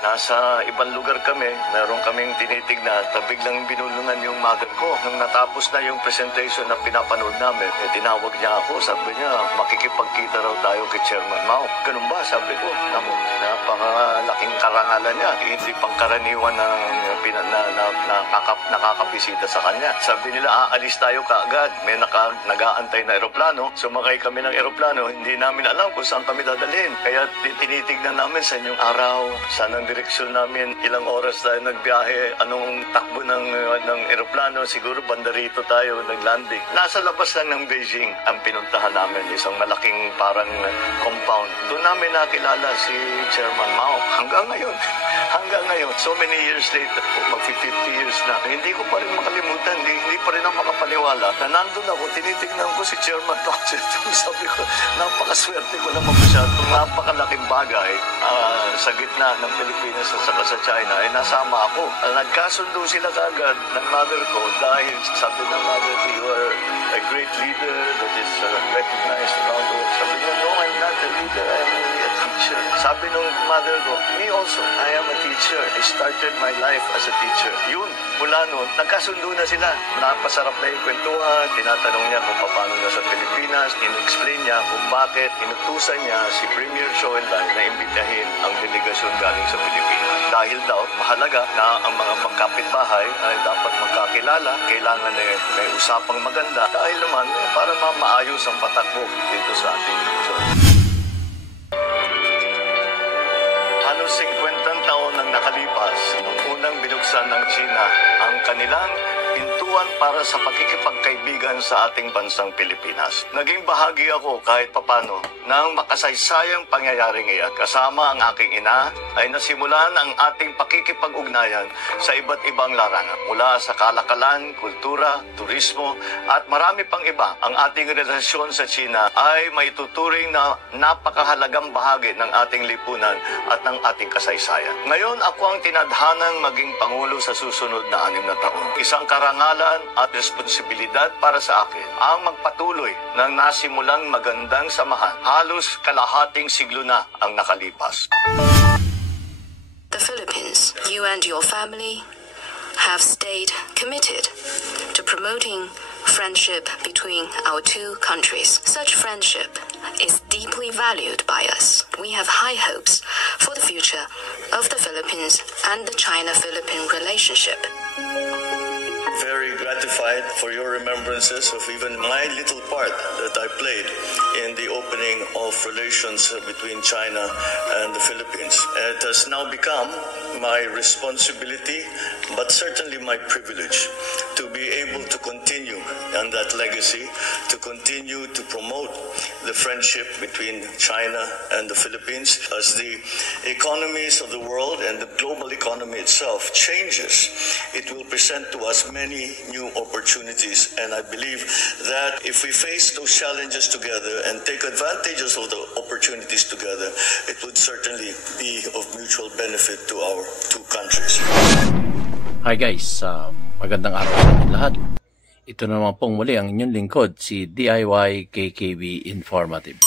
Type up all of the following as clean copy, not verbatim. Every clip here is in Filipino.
Nasa ibang lugar kami, meron kaming tinitignan, biglang binulungan yung mother ko. Nung natapos na yung presentation na pinapanood namin, tinawag niya ako, sabi niya, makikipagkita raw tayo kay Chairman Mao. Ganun ba? Sabi ko, naku, napakalaking karangalan niya. Hindi pangkaraniwan na nakakabisita sa kanya. Sabi nila, aalis tayo kaagad. May nag-aantay na eroplano. Sumakay kami ng eroplano, hindi namin alam kung saan kami dadalhin. Kaya tinitignan namin sa inyong araw, saan ang direksyon namin, ilang oras tayo nagbiyahe, anong takbo ng eroplano, siguro banda rito tayo naglanding. Nasa labas lang ng Beijing ang pinuntahan namin, isang malaking parang compound. Doon namin nakilala si Chairman Mao. Hanggang ngayon, so many years later, mag-50 years na, hindi ko pa rin makalimutan, hindi pa rin ako makapaniwala na nandun ako, tinitignan ko si Chairman Mao. Sabi ko, napakaswerte ko naman masyadong napakalaking bagay sa gitna ng Pilipinas at saka sa China, ay nasama ako. Nagkasundo sila kagad ng mother ko dahil sabi ng mother ko, you are a great leader that is recognized around the world. Sabi niya, no, I'm not a leader, I'm only a teacher. Sabi ng mother ko, me also, I am a teacher. I started my life as a teacher. Yun, mula noon, nagkasundo na sila. Napasarap na yung kwentuhan, tinatanong niya kung paano na sa Pilipinas, in-explain niya kung bakit inutusan niya si Premier Zhou Enlai na imbitahin ang delegasyon galing sa Pilipinas. Dahil daw, mahalaga na ang mga magkapitbahay ay dapat magkakilala, kailangan na may usapang maganda dahil naman para maayos ang patakbo dito sa ating lungsod. Halos 50 taon ang nakalipas nung unang binuksan ng China ang kanilang pintuan para sa pakikipagkaibigan sa ating bansang Pilipinas. Naging bahagi ako kahit papano ng makasaysayang pangyayaring iyan. Kasama ang aking ina ay nasimulan ang ating pakikipag-ugnayan sa iba't ibang larangan. Mula sa kalakalan, kultura, turismo at marami pang iba. Ang ating relasyon sa China ay maituturing na napakahalagang bahagi ng ating lipunan at ng ating kasaysayan. Ngayon ako ang tinadhanang maging Pangulo sa susunod na 6 na taon. Isang karangalan at responsibilidad para sa akin ang magpatuloy ng nasimulang magandang samahan. Halos kalahating siglo na ang nakalipas. The Philippines, you and your family have stayed committed to promoting friendship between our two countries. Such friendship is deeply valued by us. We have high hopes for the future of the Philippines and the China-Philippine relationship. Very gratified for your remembrances of even my little part that I played in the opening of relations between China and the Philippines. It has now become my responsibility, but certainly my privilege, to be able to continue on that legacy, to continue to promote the friendship between China and the Philippines as the economies of the world and the global economy itself changes. It will present to us many new opportunities, and I believe that if we face those challenges together and take advantages of the opportunities together, it would certainly be of mutual benefit to our two countries. Hi guys, magandang araw sa ating lahat. Ito naman pong muli ang inyong lingkod, si DIY KKB Informative.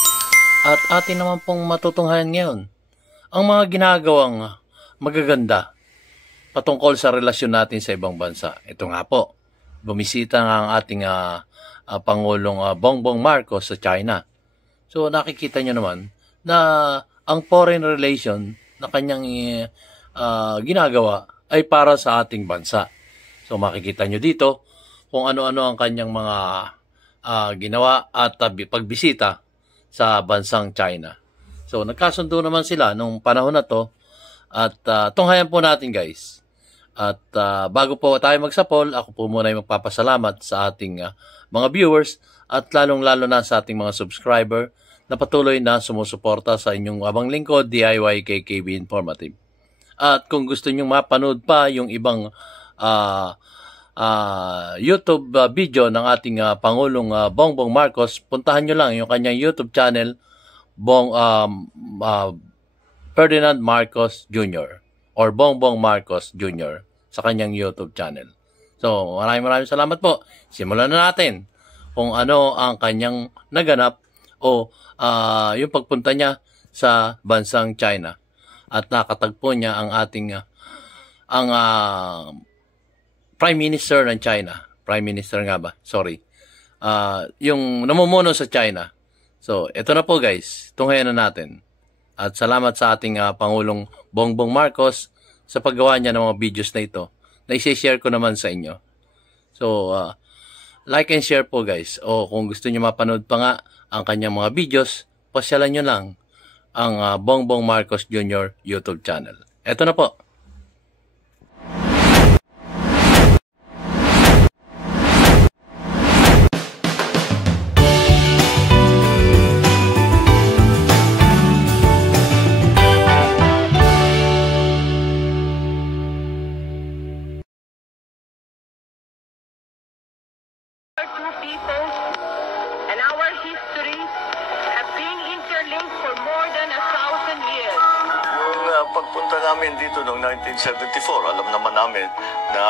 At atin naman pong matutunghayan ngayon ang mga ginagawang magaganda patungkol sa relasyon natin sa ibang bansa. Ito nga po, bumisita nga ang ating Pangulong Bongbong Marcos sa China. So nakikita nyo naman na ang foreign relation na kanyang ginagawa ay para sa ating bansa. So makikita nyo dito kung ano-ano ang kanyang mga ginawa at pagbisita sa bansang China. So nagkasundo naman sila nung panahon na to at tunghayan po natin guys. At bago po tayo magsapol, ako po muna ay magpapasalamat sa ating mga viewers at lalong-lalo na sa ating mga subscriber na patuloy na sumusuporta sa inyong abang lingkod, DIY KKB Informative. At kung gusto nyo mapanood pa yung ibang YouTube video ng ating Pangulong Bongbong Marcos, puntahan nyo lang yung kanyang YouTube channel, Ferdinand Marcos Jr. or Bongbong Marcos Jr. sa kanyang YouTube channel. So, maraming salamat po. Simulan na natin kung ano ang kanyang naganap o yung pagpunta niya sa bansang China. at nakatagpo niya ang ating Prime Minister ng China. Prime Minister nga ba? Sorry. Yung namumuno sa China. So, ito na po guys. Tunghayan na natin. At salamat sa ating Pangulong Bongbong Marcos sa paggawa niya ng mga videos na ito na i-share ko naman sa inyo. So, like and share po guys. O kung gusto niyo mapanood pa nga ang kanyang mga videos, pasyalan nyo lang ang Bongbong Marcos Jr. YouTube channel. Ito na po. Two people and our history have been interlinked for more than 1,000 years. Yung pagpunta namin dito noong 1974, alam naman namin na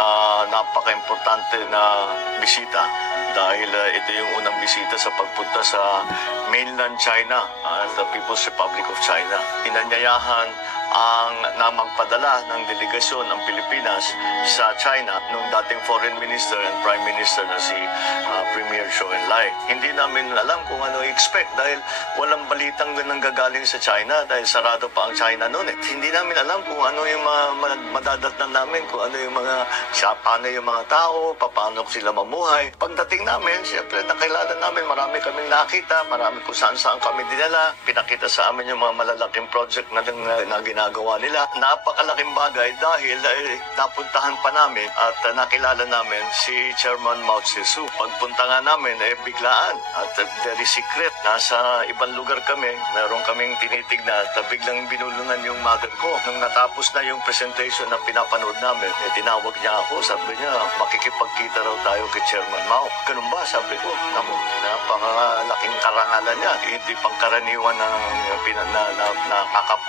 napaka-importante na bisita dahil ito yung unang bisita sa pagpunta sa mainland China, the People's Republic of China. Inanyayahan ang namagpadala ng delegasyon ng Pilipinas sa China nung dating Foreign Minister and Prime Minister na si Premier Zhou Enlai. Hindi namin alam kung ano i-expect dahil walang balitang nanggagaling sa China dahil sarado pa ang China noon. Hindi namin alam kung ano yung madadatnan namin, kung ano yung paano yung mga tao, paano sila mamuhay. Pagdating namin, siyempre nakilala namin, marami kaming nakita, marami kung saan-saan kami dinala. Pinakita sa amin yung mga malalaking project na ginagawa nila. Napakalaking bagay dahil napuntahan pa namin at nakilala namin si Chairman Mao Tse-tung. Pagpunta nga namin, biglaan at very secret. Nasa ibang lugar kami, meron kaming tinitignan at biglang binulungan yung mother ko. Nung natapos na yung presentation na pinapanood namin, tinawag niya ako, sabi niya, makikipagkita raw tayo kay Chairman Mao. Ganun ba? Sabi ko, naku, napakalaking karangalan niya. Hindi pangkaraniwan na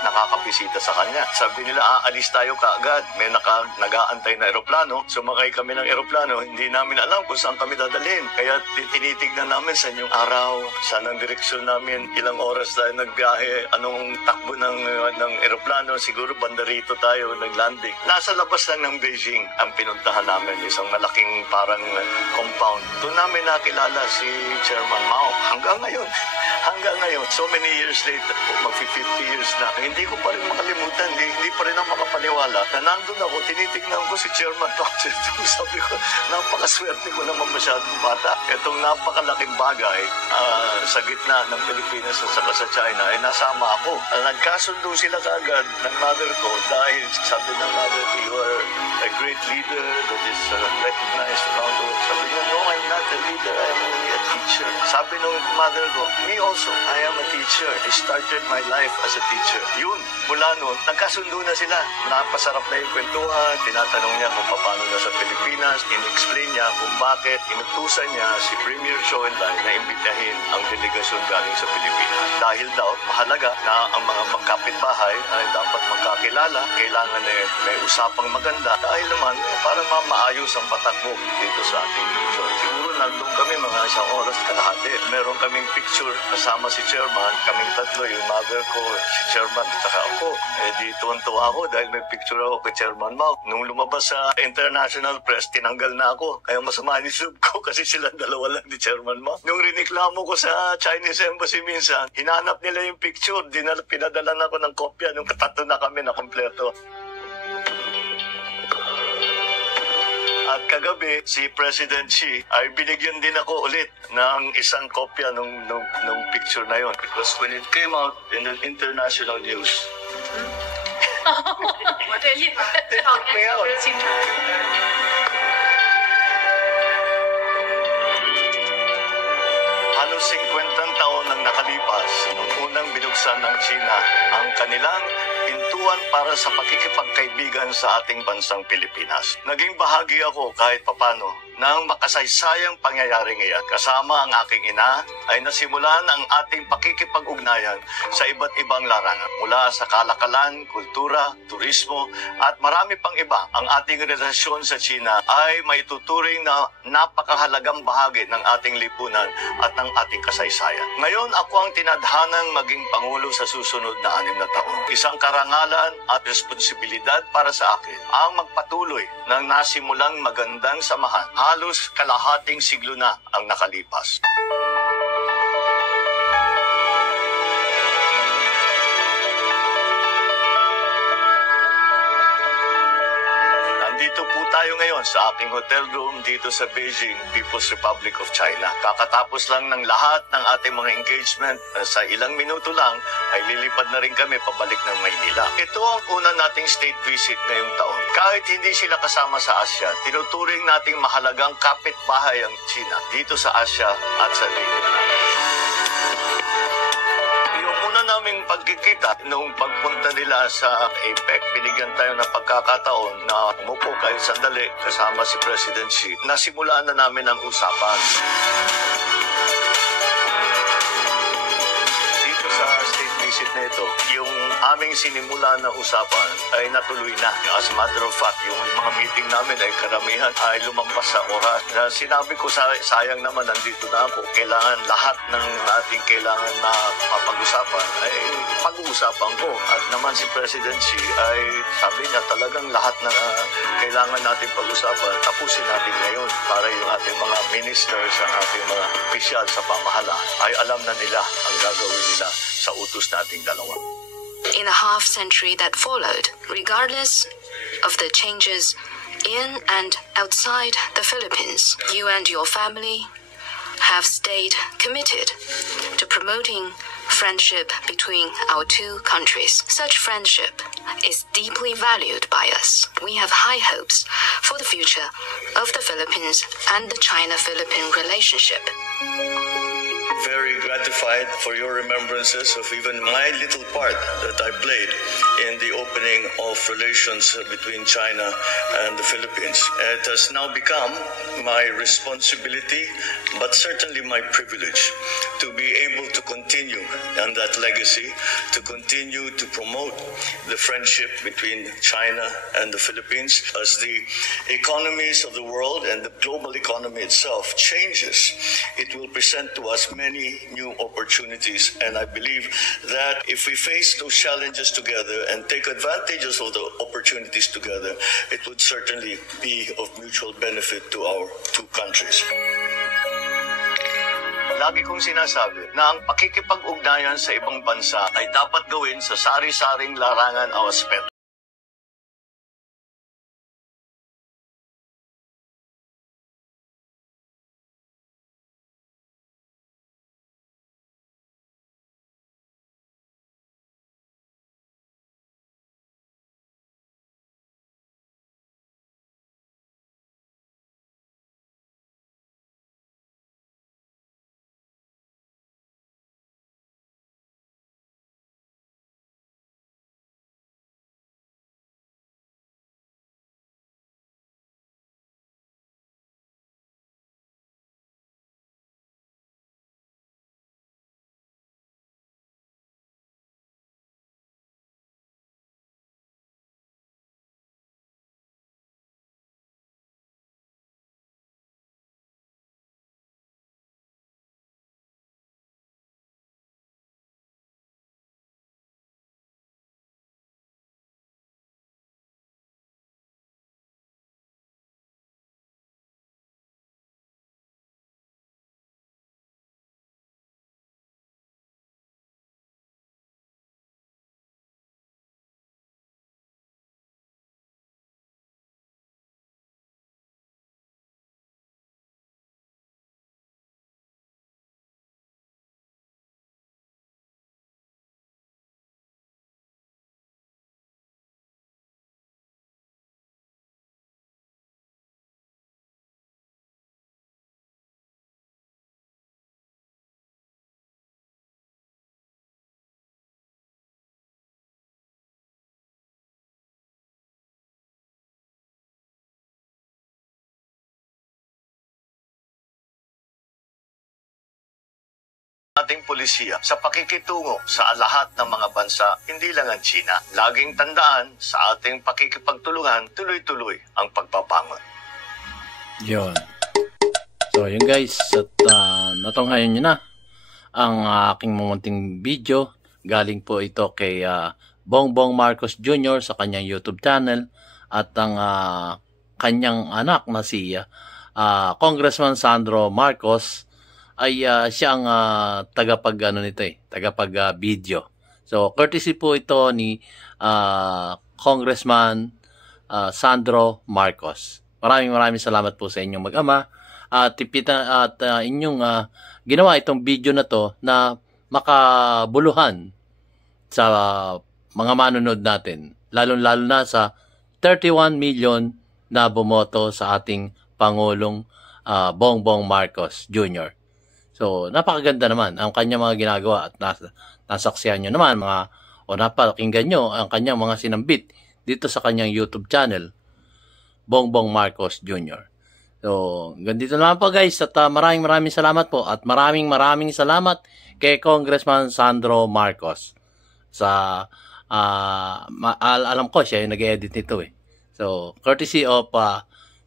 nakakabisita sa kanya. Sabi nila, aalis tayo kaagad. May nag-aantay na eroplano. Sumakay kami ng eroplano. Hindi namin alam kung saan kami dadalhin. Kaya tinitignan namin sa inyong araw, saan ang direksyon namin, ilang oras tayo nagbiyahe, anong takbo ng eroplano. Siguro bandarito tayo naglanding. Nasa labas lang ng Beijing ang pinuntahan namin. Isang malaking parang compound. Doon namin nakilala si Chairman Mao. Hanggang ngayon, so many years later, mag-50 years na, hindi ko pa rin makalimutan, hindi pa rin ako makapaniwala na nandun ako, tinitignan ko si Chairman Mao Tse-tung. Sabi ko, napakaswerte ko naman masyadong bata. Itong napakalaking bagay sa gitna ng Pilipinas at saka sa China, ay nasama ako. Nagkasundo sila kaagad ng mother ko dahil sabi ng mother ko, you are a great leader that is recognized around the world. Sabi niya, no, I'm not a leader, I'm only a teacher. Sabi ng mother ko, me also, I am a teacher. I started my life as a teacher. Yun, mula noon, nagkasundo na sila. Napasarap na yung kwentuhan, tinatanong niya kung paano na sa Pilipinas, in-explain niya kung bakit inutusan niya si Premier Zhou Enlai na imbitahin ang delegasyon galing sa Pilipinas. Dahil daw, mahalaga na ang mga magkapitbahay ay dapat magkakilala, kailangan may usapang maganda dahil naman para maayos ang patakbo dito sa ating lungsod. Siguro nandun kami mga isang oras kalahati. Meron kaming picture kasama si Chairman, kaming tatlo, yung mother ko, si Chairman, at saka ako. Di tuwan-tuwa ako dahil may picture ako kay Chairman Mao. Nung lumabas sa international press, tinanggal na ako. Kaya masama ni sub ko kasi sila dalawa lang ni Chairman Mao. Nung riniklamo ko sa Chinese Embassy minsan, hinanap nila yung picture, pinadalan ako ng kopya nung tatlo na kami na kompleto. At kagabi, si President Xi ay binigyan din ako ulit ng isang kopya nung picture na yon. Because when it came out in the international news, halos 50 taon nang nakalipas nung unang binuksan ng China ang kanilang pintuan para sa pakikipagkaibigan sa ating bansang Pilipinas. Naging bahagi ako kahit papano ng makasaysayang pangyayaring iyan. Kasama ang aking ina ay nasimulan ang ating pakikipag-ugnayan sa iba't ibang larangan. Mula sa kalakalan, kultura, turismo at marami pang iba. Ang ating relasyon sa China ay maituturing na napakahalagang bahagi ng ating lipunan at ng ating kasaysayan. Ngayon ako ang tinadhanang maging Pangulo sa susunod na 6 na taon. Isang karangalan karangalan at responsibilidad para sa akin ang magpatuloy ng nasimulang magandang samahan. Halos kalahating siglo na ang nakalipas. Nandito po tayo ngayon sa aking hotel room dito sa Beijing, People's Republic of China. Kakatapos lang ng lahat ng ating mga engagement, sa ilang minuto lang ay lilipad na rin kami pabalik ng Maynila. Ito ang una nating state visit ngayong taon. Kahit hindi sila kasama sa Asia, tinuturing nating mahalagang kapitbahay ang China dito sa Asia at sa region natin. Naming pagkikita noong pagpunta nila sa APEC, binigyan tayo ng pagkakataon na umupo kahit sandali kasama si President Xi. Nasimulaan na namin ang usapan. Dito sa state visit na ito, yung aming sinimula na usapan ay natuloy na. As a matter of fact, yung mga meeting namin ay karamihan ay lumampas sa oras. Sinabi ko, sayang naman nandito na ako. Kailangan lahat ng ating kailangan na mapag-usapan ay pag-uusapan ko. At naman si President Xi ay sabi niya talagang lahat na kailangan natin pag-usapan, tapusin natin ngayon para yung ating mga ministers, ang ating mga opisyal sa pamahalaan ay alam na nila ang gagawin nila sa utos nating dalawa. In the half-century that followed, regardless of the changes in and outside the Philippines, you and your family have stayed committed to promoting friendship between our two countries. Such friendship is deeply valued by us. We have high hopes for the future of the Philippines and the China-Philippine relationship. Very gratified for your remembrances of even my little part that I played in the opening of relations between China and the Philippines. It has now become my responsibility, but certainly my privilege, to be able to continue on that legacy, to continue to promote the friendship between China and the Philippines. As the economies of the world and the global economy itself changes, it will present to us many new opportunities, and I believe that if we face those challenges together and take advantages of the opportunities together, it would certainly be of mutual benefit to our two countries. Lagi kong sinasabi na ang pakikipag-ugnayan sa ibang bansa ay dapat gawin sa sari-saring larangan o aspeto. Ating polisiya sa pakikitungo sa lahat ng mga bansa, hindi lang ang China. Laging tandaan, sa ating pakikipagtulungan, tuloy-tuloy ang pagpapangon. Yun. So, yun guys. At natunghayan nyo na ang aking mumunting video. Galing po ito kay Bongbong Marcos Jr. sa kanyang YouTube channel at ang kanyang anak na si Congressman Sandro Marcos ay siya ang tagapag video. So courtesy po ito ni Congressman Sandro Marcos. Maraming salamat po sa inyong mag-ama at inyong ginawa itong video na to na makabuluhan sa mga manunod natin, lalo-lalo na sa 31 million na bumoto sa ating Pangulong Bongbong Marcos Jr. So, napakaganda naman ang kanyang mga ginagawa at nasaksihan nyo naman napakinggan nyo ang kanyang mga sinambit dito sa kanyang YouTube channel, Bongbong Marcos Jr. So, ganito naman po guys at maraming salamat po at maraming salamat kay Congressman Sandro Marcos sa alam ko siya yung nag-edit nito eh. So, courtesy of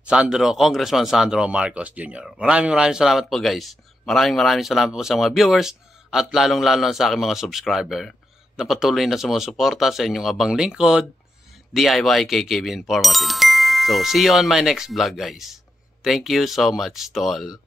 Congressman Sandro Marcos Jr. Maraming salamat po guys. Maraming salamat po sa mga viewers at lalong-lalo sa aking mga subscriber na patuloy na sumusuporta sa inyong abang lingkod, DIY KKB Informative. So, see you on my next vlog guys. Thank you so much to all.